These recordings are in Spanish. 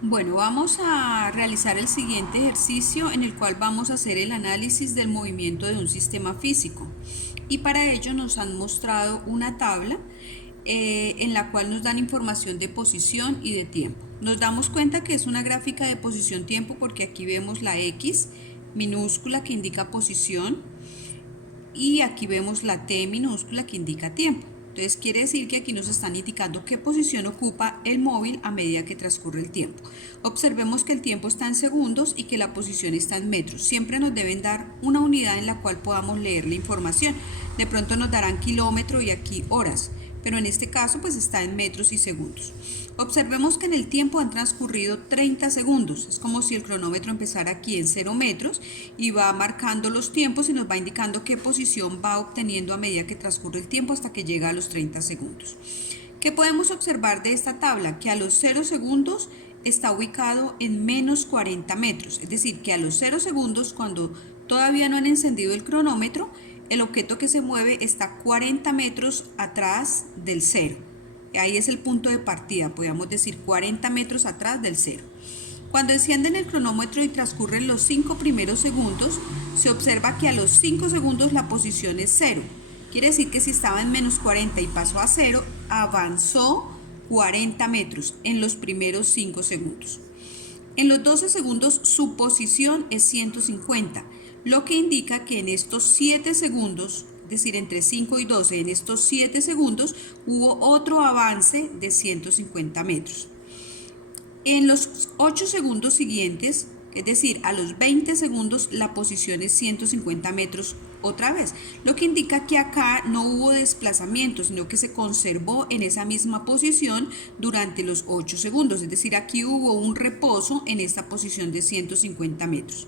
Bueno, vamos a realizar el siguiente ejercicio en el cual vamos a hacer el análisis del movimiento de un sistema físico. Y para ello nos han mostrado una tabla en la cual nos dan información de posición y de tiempo. Nos damos cuenta que es una gráfica de posición-tiempo porque aquí vemos la X minúscula que indica posición y aquí vemos la T minúscula que indica tiempo. Entonces quiere decir que aquí nos están indicando qué posición ocupa el móvil a medida que transcurre el tiempo. Observemos que el tiempo está en segundos y que la posición está en metros. Siempre nos deben dar una unidad en la cual podamos leer la información. De pronto nos darán kilómetro y aquí horas, pero en este caso pues está en metros y segundos. Observemos que en el tiempo han transcurrido 30 segundos. Es como si el cronómetro empezara aquí en 0 metros y va marcando los tiempos y nos va indicando qué posición va obteniendo a medida que transcurre el tiempo hasta que llega a los 30 segundos. ¿Qué podemos observar de esta tabla? Que a los 0 segundos está ubicado en menos 40 metros. Es decir, que a los 0 segundos, cuando todavía no han encendido el cronómetro, el objeto que se mueve está 40 metros atrás del cero. Ahí es el punto de partida, podríamos decir 40 metros atrás del cero. Cuando encienden el cronómetro y transcurren los 5 primeros segundos, se observa que a los 5 segundos la posición es 0. Quiere decir que si estaba en menos 40 y pasó a 0, avanzó 40 metros en los primeros 5 segundos. En los 12 segundos su posición es 150, lo que indica que en estos 7 segundos, es decir, entre 5 y 12, en estos 7 segundos hubo otro avance de 150 metros. En los 8 segundos siguientes, es decir, a los 20 segundos, la posición es 150 metros otra vez, lo que indica que acá no hubo desplazamiento, sino que se conservó en esa misma posición durante los 8 segundos, es decir, aquí hubo un reposo en esta posición de 150 metros.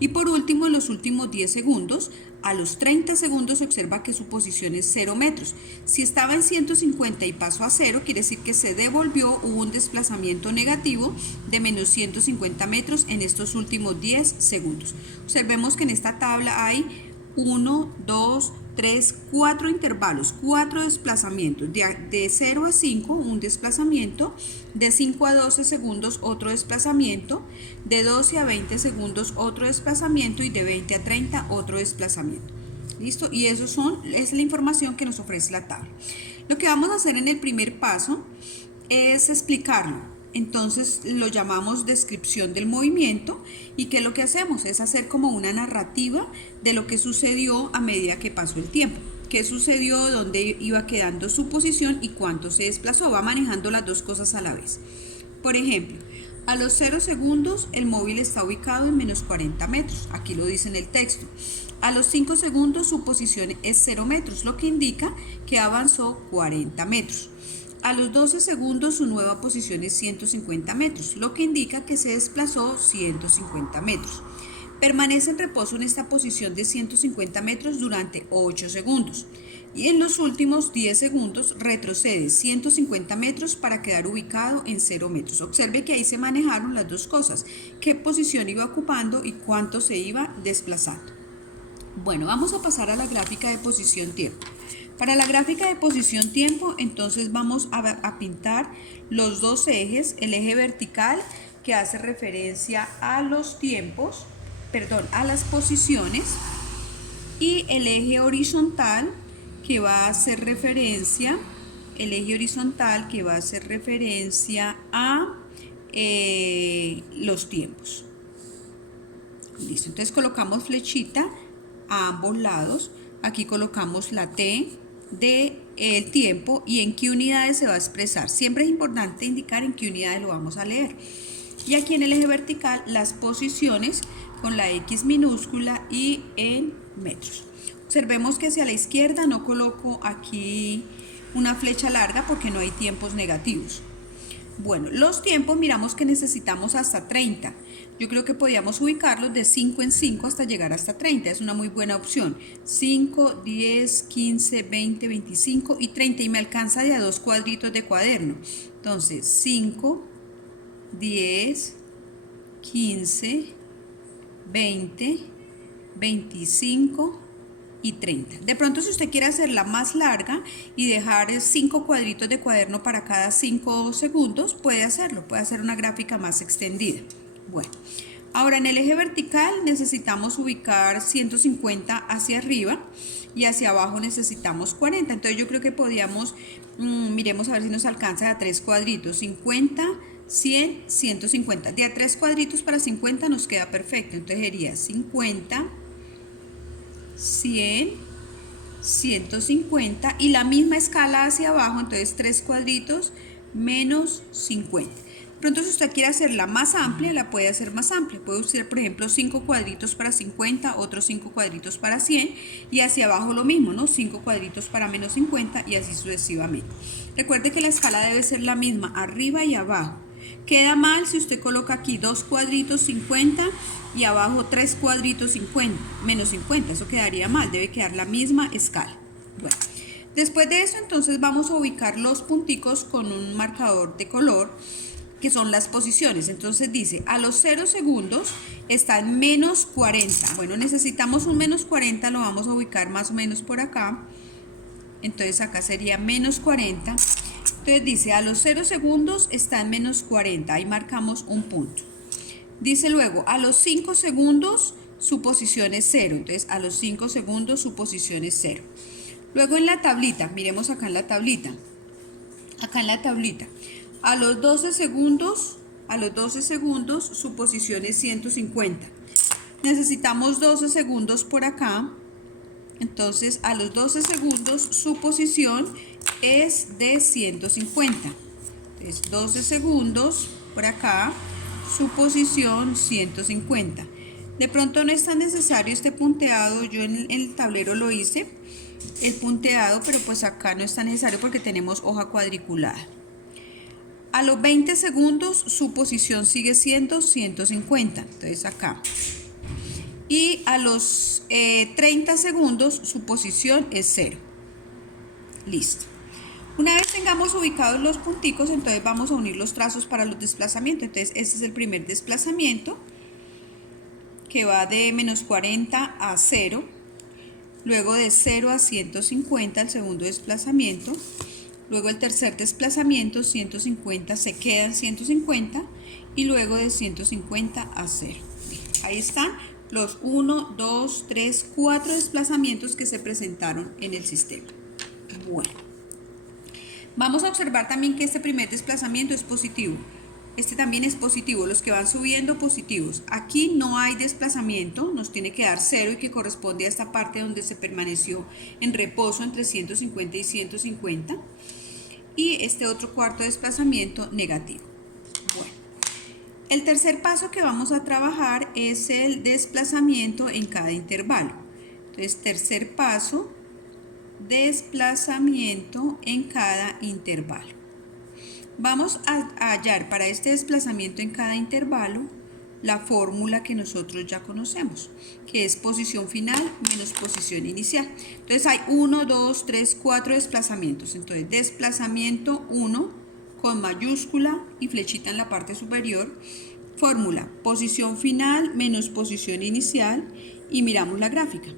Y por último, en los últimos 10 segundos, a los 30 segundos se observa que su posición es 0 metros. Si estaba en 150 y pasó a 0, quiere decir que se devolvió, hubo un desplazamiento negativo de menos 150 metros en estos últimos 10 segundos. Observemos que en esta tabla hay 1, 2, 3, 4 intervalos, 4 desplazamientos. De 0 a 5, un desplazamiento. De 5 a 12 segundos, otro desplazamiento. De 12 a 20 segundos, otro desplazamiento. Y de 20 a 30, otro desplazamiento. ¿Listo? Y eso es la información que nos ofrece la tabla. Lo que vamos a hacer en el primer paso es explicarlo. Entonces lo llamamos descripción del movimiento y que lo que hacemos es hacer como una narrativa de lo que sucedió a medida que pasó el tiempo. ¿Qué sucedió? ¿Dónde iba quedando su posición? ¿Y cuánto se desplazó? Va manejando las dos cosas a la vez. Por ejemplo, a los 0 segundos el móvil está ubicado en menos 40 metros. Aquí lo dice en el texto. A los 5 segundos su posición es 0 metros, lo que indica que avanzó 40 metros. A los 12 segundos su nueva posición es 150 metros, lo que indica que se desplazó 150 metros. Permanece en reposo en esta posición de 150 metros durante 8 segundos. Y en los últimos 10 segundos retrocede 150 metros para quedar ubicado en 0 metros. Observe que ahí se manejaron las dos cosas, qué posición iba ocupando y cuánto se iba desplazando. Bueno, vamos a pasar a la gráfica de posición-tiempo. Para la gráfica de posición-tiempo, entonces vamos a pintar los dos ejes, el eje vertical que hace referencia a los tiempos, a las posiciones, y el eje horizontal que va a hacer referencia, a los tiempos. Listo, entonces colocamos flechita a ambos lados. Aquí colocamos la T de el tiempo y en qué unidades se va a expresar. Siempre es importante indicar en qué unidades lo vamos a leer. Y aquí en el eje vertical las posiciones con la X minúscula y en metros. Observemos que hacia la izquierda no coloco aquí una flecha larga porque no hay tiempos negativos. Bueno, los tiempos miramos que necesitamos hasta 30. Yo creo que podríamos ubicarlos de 5 en 5 hasta llegar hasta 30. Es una muy buena opción. 5, 10, 15, 20, 25 y 30. Y me alcanza de a dos cuadritos de cuaderno. Entonces, 5, 10, 15, 20, 25 y 30. De pronto, si usted quiere hacerla más larga y dejar 5 cuadritos de cuaderno para cada 5 segundos, puede hacerlo, puede hacer una gráfica más extendida. Bueno, ahora en el eje vertical necesitamos ubicar 150 hacia arriba y hacia abajo necesitamos 40. Entonces yo creo que podíamos, miremos a ver si nos alcanza a 3 cuadritos, 50, 100, 150. De a 3 cuadritos para 50 nos queda perfecto. Entonces sería 50, 100, 150 y la misma escala hacia abajo, entonces 3 cuadritos menos 50. Pronto, si usted quiere hacerla más amplia, la puede hacer más amplia. Puede usar, por ejemplo, 5 cuadritos para 50, otros 5 cuadritos para 100 y hacia abajo lo mismo, ¿no? 5 cuadritos para menos 50 y así sucesivamente. Recuerde que la escala debe ser la misma, arriba y abajo. Queda mal si usted coloca aquí 2 cuadritos 50 y abajo 3 cuadritos 50, menos 50, eso quedaría mal, debe quedar la misma escala. Bueno, después de eso entonces vamos a ubicar los punticos con un marcador de color, que son las posiciones. Entonces dice, a los 0 segundos está en menos 40. Bueno, necesitamos un menos 40, lo vamos a ubicar más o menos por acá. Entonces acá sería menos 40. Entonces dice, a los 0 segundos está en menos 40, ahí marcamos un punto. Dice luego, a los 5 segundos su posición es 0, entonces a los 5 segundos su posición es 0. Luego en la tablita, miremos acá en la tablita, a los 12 segundos su posición es 150. Necesitamos 12 segundos por acá, entonces a los 12 segundos su posición es de 150. Entonces 12 segundos por acá, su posición 150. De pronto no es tan necesario este punteado, yo en el tablero lo hice, el punteado, pero pues acá no es tan necesario porque tenemos hoja cuadriculada. A los 20 segundos su posición sigue siendo 150, entonces acá. Y a los 30 segundos su posición es 0. Listo. Una vez tengamos ubicados los punticos, entonces vamos a unir los trazos para los desplazamientos. Entonces este es el primer desplazamiento, que va de menos 40 a 0. Luego de 0 a 150 el segundo desplazamiento. Luego el tercer desplazamiento, 150 se queda en 150. Y luego de 150 a 0. Ahí están los 1, 2, 3, 4 desplazamientos que se presentaron en el sistema. Bueno, vamos a observar también que este primer desplazamiento es positivo. Este también es positivo, los que van subiendo positivos. Aquí no hay desplazamiento, nos tiene que dar 0 y que corresponde a esta parte donde se permaneció en reposo entre 150 y 150. Y este otro cuarto desplazamiento negativo. Bueno, el tercer paso que vamos a trabajar es el desplazamiento en cada intervalo. Entonces, tercer paso, desplazamiento en cada intervalo. Vamos a hallar para este desplazamiento en cada intervalo la fórmula que nosotros ya conocemos, que es posición final menos posición inicial. Entonces hay 1, 2, 3, 4 desplazamientos. Entonces desplazamiento 1 con mayúscula y flechita en la parte superior. Fórmula, posición final menos posición inicial y miramos la gráfica.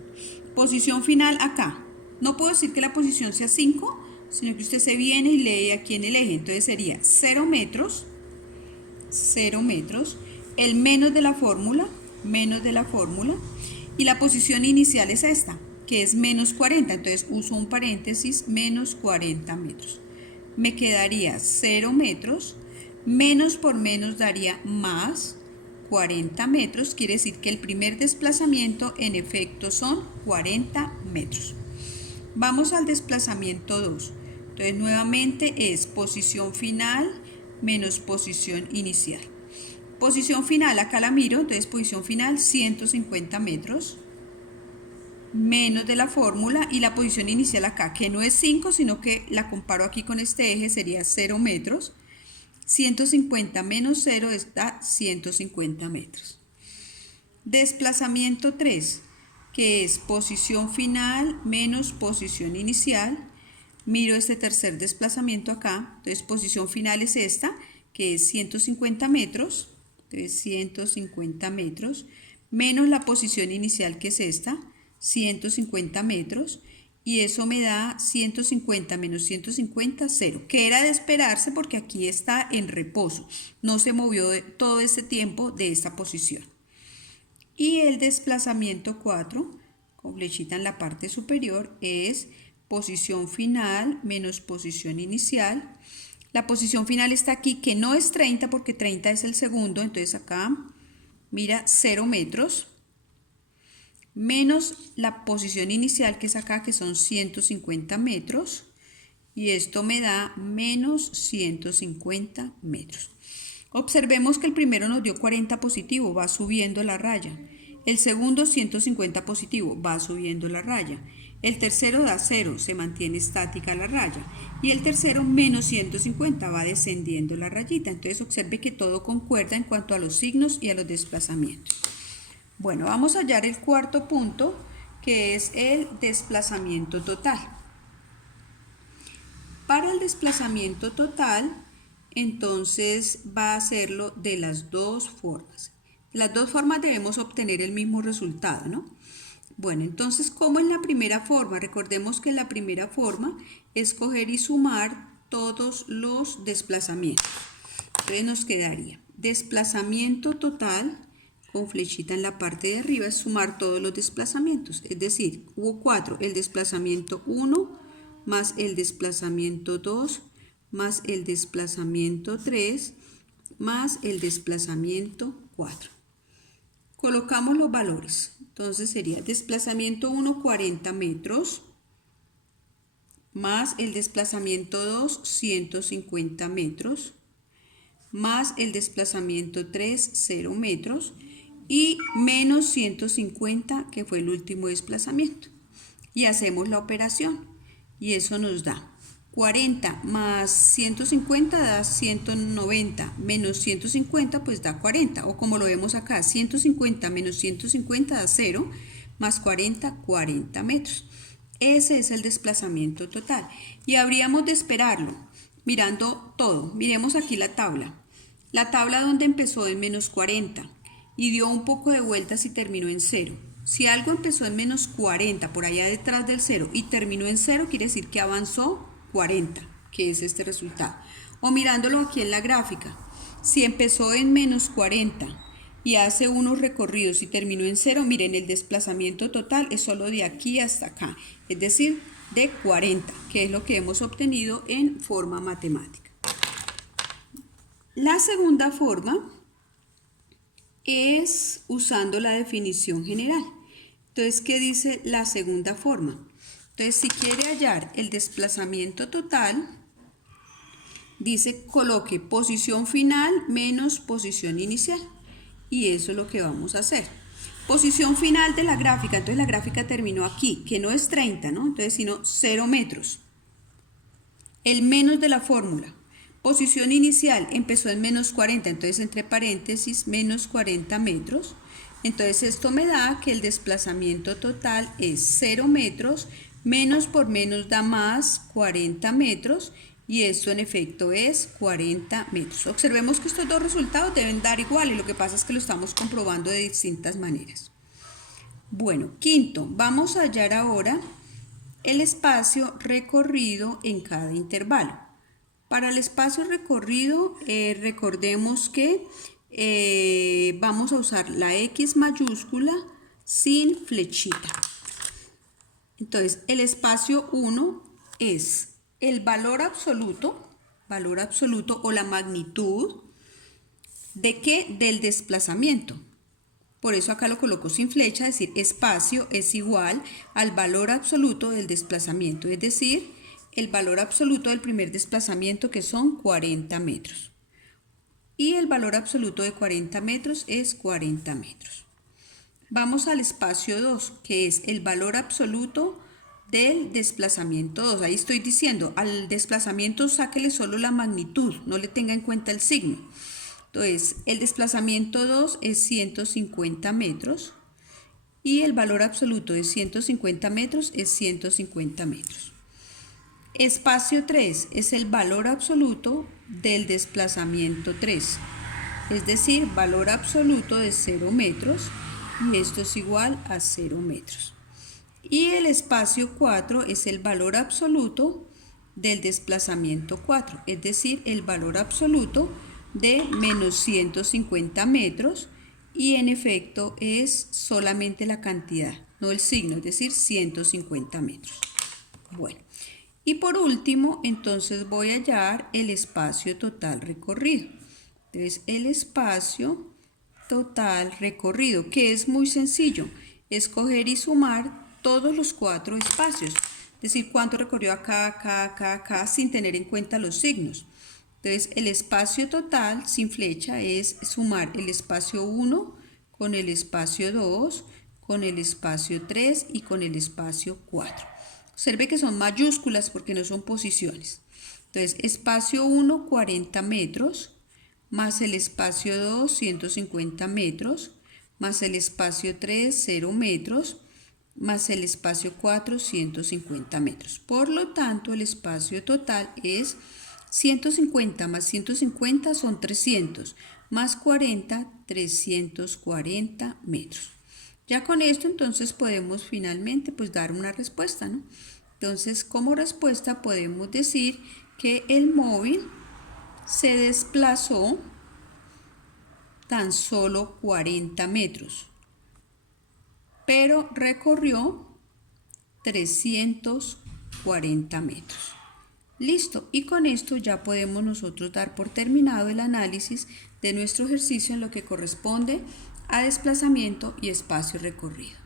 Posición final acá. No puedo decir que la posición sea 5, sino que usted se viene y lee aquí en el eje. Entonces sería 0 metros, el menos de la fórmula, y la posición inicial es esta, que es menos 40. Entonces uso un paréntesis, menos 40 metros. Me quedaría 0 metros, menos por menos daría más 40 metros, quiere decir que el primer desplazamiento en efecto son 40 metros. Vamos al desplazamiento 2. Entonces nuevamente es posición final menos posición inicial. Posición final, acá la miro, entonces posición final 150 metros menos de la fórmula y la posición inicial acá, que no es 5, sino que la comparo aquí con este eje, sería 0 metros. 150 menos 0 está 150 metros. Desplazamiento 3, que es posición final menos posición inicial. Miro este tercer desplazamiento acá, entonces posición final es esta, que es 150 metros, entonces 150 metros, menos la posición inicial que es esta, 150 metros, y eso me da 150 menos 150, 0, que era de esperarse porque aquí está en reposo, no se movió todo ese tiempo de esta posición. Y el desplazamiento 4, con flechita en la parte superior, es posición final menos posición inicial. La posición final está aquí, que no es 30 porque 30 es el segundo, entonces acá, mira, 0 metros, menos la posición inicial que es acá, que son 150 metros, y esto me da menos 150 metros. Observemos que el primero nos dio 40 positivo, va subiendo la raya. El segundo 150 positivo, va subiendo la raya. El tercero da 0, se mantiene estática la raya. Y el tercero menos 150, va descendiendo la rayita. Entonces observe que todo concuerda en cuanto a los signos y a los desplazamientos. Bueno, vamos a hallar el cuarto punto, que es el desplazamiento total. Para el desplazamiento total, entonces va a hacerlo de las dos formas. Las dos formas debemos obtener el mismo resultado, ¿no? Bueno, entonces, como en la primera forma, recordemos que en la primera forma es coger y sumar todos los desplazamientos. Entonces nos quedaría desplazamiento total, con flechita en la parte de arriba, es sumar todos los desplazamientos. Es decir, hubo 4, el desplazamiento 1 más el desplazamiento 2 más el desplazamiento 3 más el desplazamiento 4. Colocamos los valores. Entonces sería desplazamiento 1, 40 metros, más el desplazamiento 2, 150 metros, más el desplazamiento 3, 0 metros, y menos 150, que fue el último desplazamiento. Y hacemos la operación, y eso nos da 40 más 150 da 190, menos 150 pues da 40, o como lo vemos acá, 150 menos 150 da 0, más 40, 40 metros. Ese es el desplazamiento total, y habríamos de esperarlo mirando todo. Miremos aquí la tabla donde empezó en menos 40 y dio un poco de vueltas y terminó en 0. Si algo empezó en menos 40 por allá detrás del 0 y terminó en 0, quiere decir que avanzó 40, que es este resultado. O mirándolo aquí en la gráfica, si empezó en menos 40 y hace unos recorridos y terminó en 0, miren, el desplazamiento total es solo de aquí hasta acá, es decir, de 40, que es lo que hemos obtenido en forma matemática. La segunda forma es usando la definición general. Entonces, ¿qué dice la segunda forma? Entonces, si quiere hallar el desplazamiento total, dice coloque posición final menos posición inicial. Y eso es lo que vamos a hacer. Posición final de la gráfica, entonces la gráfica terminó aquí, que no es 30, ¿no? Entonces, sino 0 metros. El menos de la fórmula. Posición inicial empezó en menos 40, entonces entre paréntesis menos 40 metros. Entonces esto me da que el desplazamiento total es 0 metros, menos por menos da más 40 metros, y esto en efecto es 40 metros. Observemos que estos dos resultados deben dar igual, y lo que pasa es que lo estamos comprobando de distintas maneras. Bueno, quinto, vamos a hallar ahora el espacio recorrido en cada intervalo. Para el espacio recorrido, recordemos que vamos a usar la X mayúscula sin flechita. Entonces, el espacio 1 es el valor absoluto o la magnitud ¿de qué? Del desplazamiento. Por eso acá lo coloco sin flecha, es decir, espacio es igual al valor absoluto del desplazamiento, es decir, el valor absoluto del primer desplazamiento, que son 40 metros. Y el valor absoluto de 40 metros es 40 metros. Vamos al espacio 2, que es el valor absoluto del desplazamiento 2. Ahí estoy diciendo, al desplazamiento sáquele solo la magnitud, no le tenga en cuenta el signo. Entonces, el desplazamiento 2 es 150 metros y el valor absoluto de 150 metros es 150 metros. Espacio 3 es el valor absoluto del desplazamiento 3, es decir, valor absoluto de 0 metros, y esto es igual a 0 metros. Y el espacio 4 es el valor absoluto del desplazamiento 4, es decir, el valor absoluto de menos 150 metros, y en efecto es solamente la cantidad, no el signo, es decir, 150 metros. Bueno, y por último, entonces voy a hallar el espacio total recorrido. Entonces, el espacio total recorrido, que es muy sencillo, escoger y sumar todos los 4 espacios, es decir, cuánto recorrió acá, acá, acá, acá, sin tener en cuenta los signos. Entonces, el espacio total sin flecha es sumar el espacio 1 con el espacio 2, con el espacio 3 y con el espacio 4. Observe que son mayúsculas porque no son posiciones. Entonces, espacio 1, 40 metros, más el espacio 2, 150 metros, más el espacio 3, 0 metros, más el espacio 4, 150 metros. Por lo tanto, el espacio total es 150 más 150 son 300, más 40, 340 metros. Ya con esto entonces podemos finalmente pues dar una respuesta, ¿no? Entonces, como respuesta podemos decir que el móvil se desplazó tan solo 40 metros, pero recorrió 340 metros. Listo, y con esto ya podemos nosotros dar por terminado el análisis de nuestro ejercicio en lo que corresponde a desplazamiento y espacio recorrido.